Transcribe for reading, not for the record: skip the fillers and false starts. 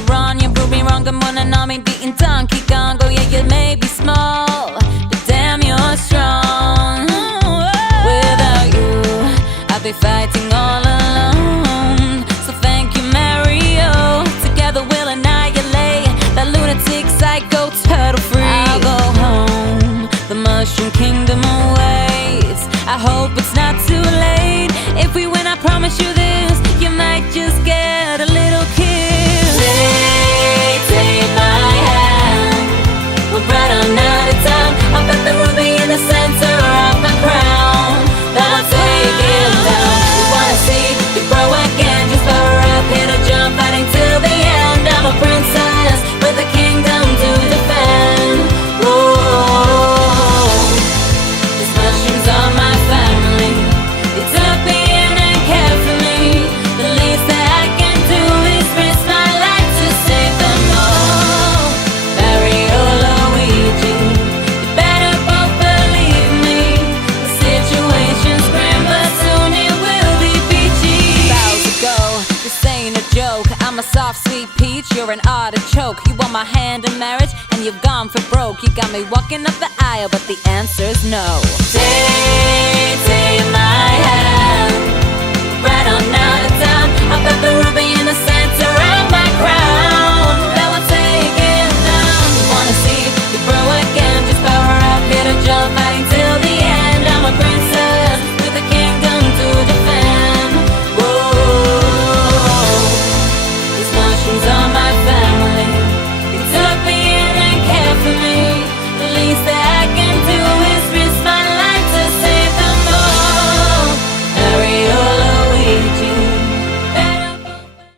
you run, you prove me wrong. Come on and on me beating Donkey Kong. Oh yeah, you may be small, but damn you're strong. Without you, I'd be fighting all alone. So thank you, Mario. Together we'll annihilate that lunatic psycho turtle free. I'll go home, the Mushroom Kingdom awaits. I hope it's not too late. If we win, I promise you this, you might just get a little kiss. Take my hand, we'll run on out of time. I'll put the ruby in the center of my crown. That'll take it down. You wanna see you grow again? Just power up, hit a jump, fighting till the end. I'm a princess with a kingdom to defend. Whoa, these mushrooms are my family. They took me in and cared for me. The least that I can do is risk my life to save them all. Mario, Luigi, you better both believe me. The situation's grim, but soon it will be peachy. Bowser, go, this ain't a joke. I'm a soft, sweet peach, you're an artichoke. You want my hand in marriage, and you've gone for broke. You got me walking up the aisle, but the answer's no. Take my hand, right on out of town. I'll put the ruby